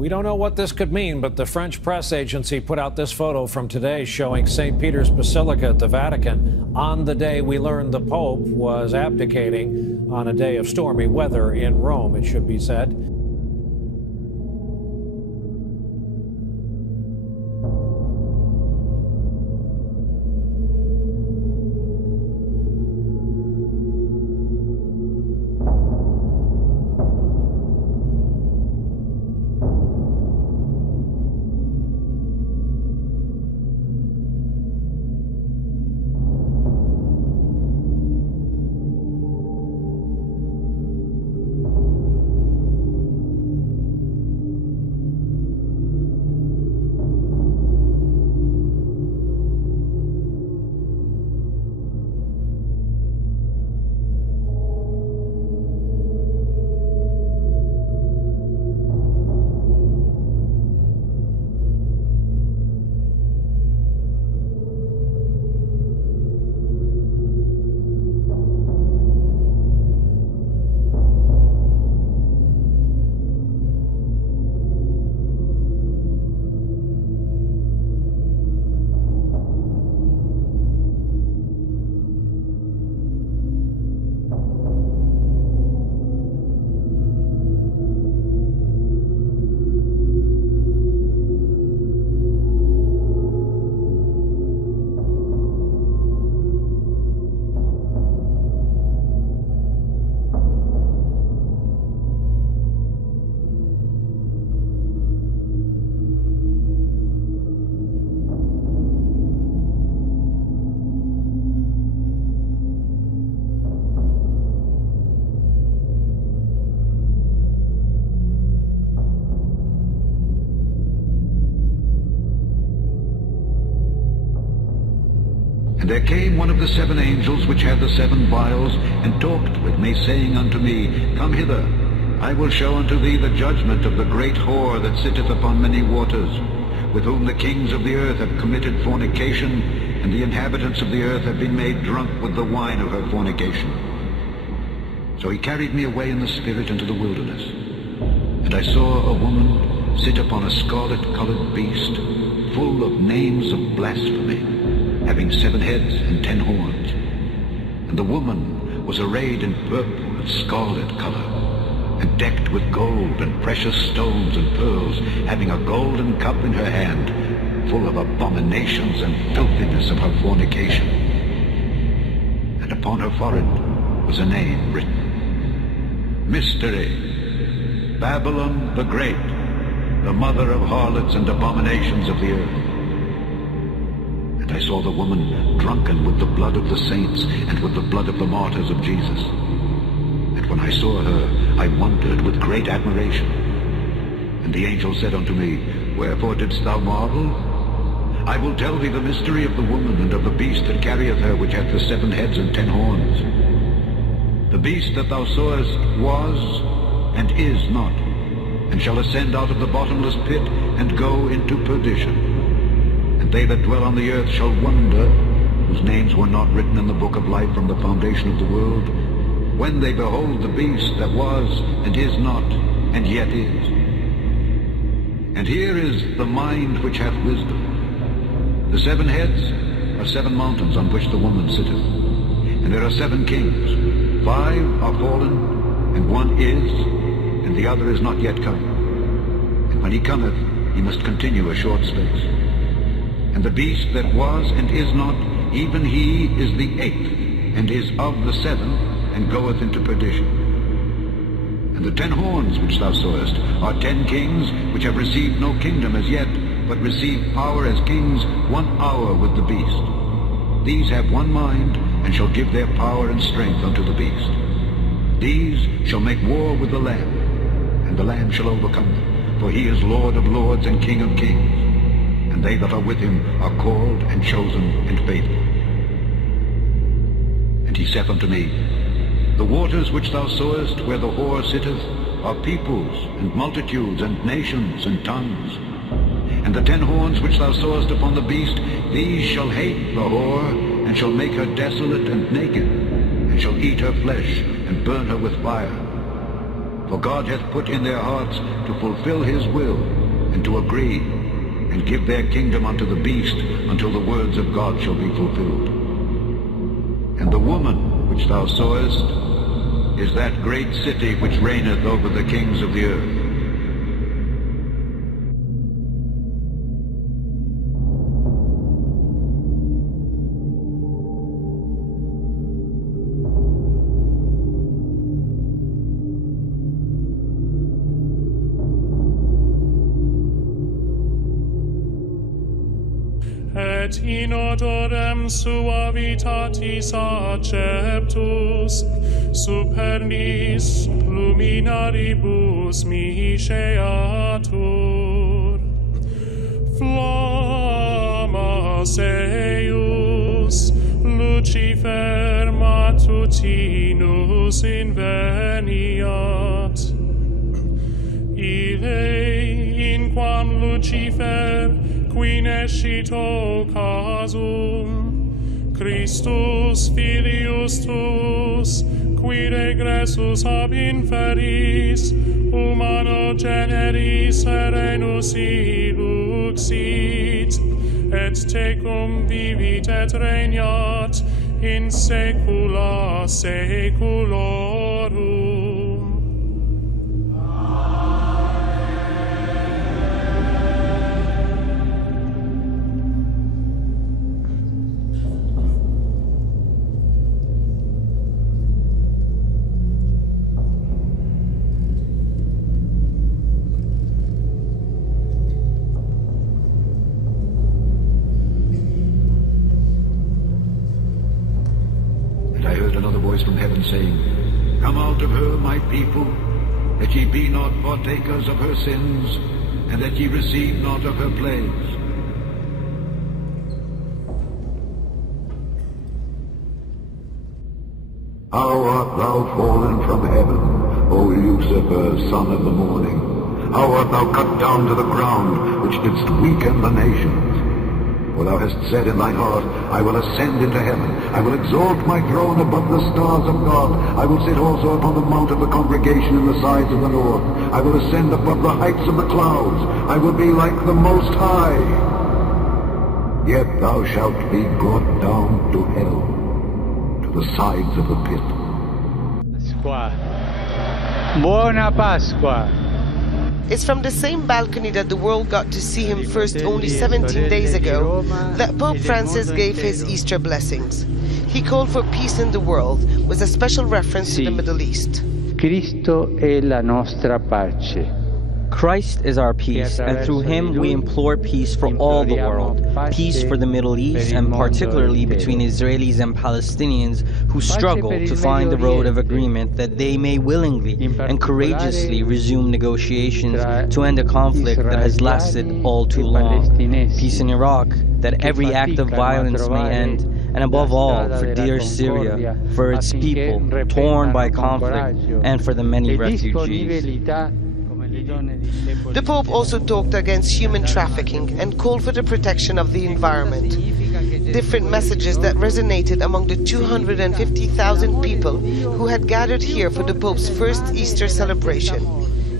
We don't know what this could mean, but the French press agency put out this photo from today showing St. Peter's Basilica at the Vatican on the day we learned the Pope was abdicating, on a day of stormy weather in Rome, it should be said. And there came one of the 7 angels which had the 7 vials, and talked with me, saying unto me, Come hither, I will show unto thee the judgment of the great whore that sitteth upon many waters, with whom the kings of the earth have committed fornication, and the inhabitants of the earth have been made drunk with the wine of her fornication. So he carried me away in the spirit into the wilderness, and I saw a woman sit upon a scarlet-colored beast, full of names of blasphemy, having 7 heads and 10 horns. And the woman was arrayed in purple and scarlet color, and decked with gold and precious stones and pearls, having a golden cup in her hand, full of abominations and filthiness of her fornication. And upon her forehead was a name written, Mystery, Babylon the Great, the mother of harlots and abominations of the earth. And I saw the woman drunken with the blood of the saints and with the blood of the martyrs of Jesus. And when I saw her, I wondered with great admiration. And the angel said unto me, Wherefore didst thou marvel? I will tell thee the mystery of the woman and of the beast that carrieth her, which hath the 7 heads and 10 horns. The beast that thou sawest was and is not, and shall ascend out of the bottomless pit and go into perdition. And they that dwell on the earth shall wonder, whose names were not written in the book of life from the foundation of the world, when they behold the beast that was and is not and yet is. And here is the mind which hath wisdom. The 7 heads are 7 mountains on which the woman sitteth, and there are 7 kings. 5 are fallen, and 1 is, and the other is not yet come. And when he cometh, he must continue a short space. And the beast that was and is not, even he is the 8th, and is of the 7th, and goeth into perdition. And the 10 horns which thou sawest are 10 kings, which have received no kingdom as yet, but receive power as kings 1 hour with the beast. These have 1 mind, and shall give their power and strength unto the beast. These shall make war with the Lamb, and the Lamb shall overcome them, for he is Lord of lords and King of kings, and they that are with him are called and chosen and faithful. And he saith unto me, The waters which thou sawest where the whore sitteth are peoples and multitudes and nations and tongues. And the 10 horns which thou sawest upon the beast, these shall hate the whore, and shall make her desolate and naked, and shall eat her flesh, and burn her with fire. For God hath put in their hearts to fulfill his will, and to agree, and give their kingdom unto the beast, until the words of God shall be fulfilled. And the woman which thou sawest is that great city which reigneth over the kings of the earth. Et in odorem suavitatis acceptus supernis luminaribus misceatur. Flammas eius Lucifer matutinus inveniat. Ille in quam Lucifer qui nescito casum, Christus filius tuus, qui regressus ab inferis, humano generis serenus iluxit, et tecum vivit et regnat in saecula saeculorum. From heaven, saying, Come out of her, my people, that ye be not partakers of her sins, and that ye receive not of her plagues. How art thou fallen from heaven, O Lucifer, son of the morning? How art thou cut down to the ground, which didst weaken the nations? For thou hast said in thine heart, I will ascend into heaven. I will exalt my throne above the stars of God. I will sit also upon the mount of the congregation in the sides of the north. I will ascend above the heights of the clouds. I will be like the Most High. Yet thou shalt be brought down to hell, to the sides of the pit. Pasqua. Buona Pasqua. It's from the same balcony that the world got to see him first only 17 days ago that Pope Francis gave his Easter blessings. He called for peace in the world, with a special reference to the Middle East. Cristo è la nostra pace. Christ is our peace, and through him we implore peace for all the world, peace for the Middle East, and particularly between Israelis and Palestinians who struggle to find the road of agreement that they may willingly and courageously resume negotiations to end a conflict that has lasted all too long. Peace in Iraq, that every act of violence may end, and above all, for dear Syria, for its people torn by conflict, and for the many refugees. The Pope also talked against human trafficking and called for the protection of the environment. Different messages that resonated among the 250,000 people who had gathered here for the Pope's first Easter celebration.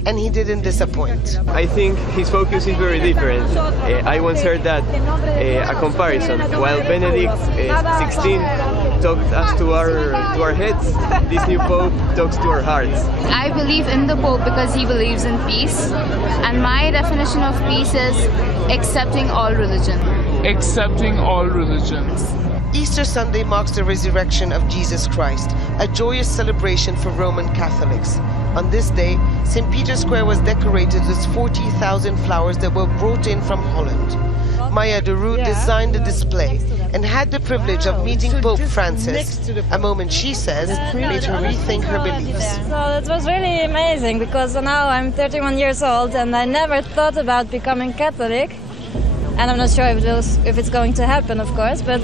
And he didn't disappoint. I think his focus is very different. I once heard that a comparison. While Benedict XVI talked us to our heads, this new Pope talks to our hearts. I believe in the Pope because he believes in peace, and my definition of peace is accepting all religion. Accepting all religions. Easter Sunday marks the resurrection of Jesus Christ, a joyous celebration for Roman Catholics. On this day, St. Peter's Square was decorated with 40,000 flowers that were brought in from Holland. Maya de Roux designed the display and had the privilege of meeting Pope Francis, a moment she says made her rethink her beliefs. So it was really amazing because now I'm 31 years old and I never thought about becoming Catholic. And I'm not sure if it's going to happen, of course, but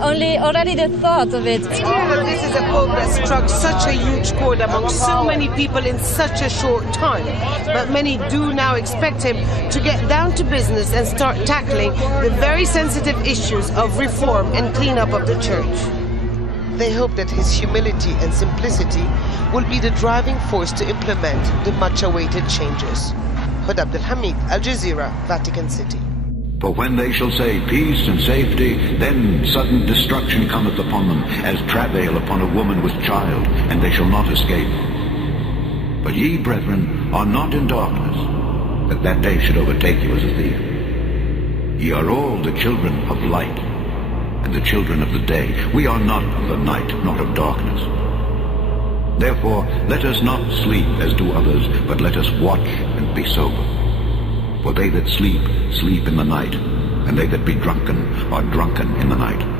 already the thought of it. This is a Pope that struck such a huge chord among so many people in such a short time. But many do now expect him to get down to business and start tackling the very sensitive issues of reform and cleanup of the church. They hope that his humility and simplicity will be the driving force to implement the much-awaited changes. Hud Abdulhamid, Al Jazeera, Vatican City. For when they shall say peace and safety, then sudden destruction cometh upon them, as travail upon a woman with child, and they shall not escape. But ye, brethren, are not in darkness, that that day should overtake you as a thief. Ye are all the children of light, and the children of the day. We are not of the night, nor of darkness. Therefore, let us not sleep as do others, but let us watch and be sober. For they that sleep, sleep in the night, and they that be drunken are drunken in the night.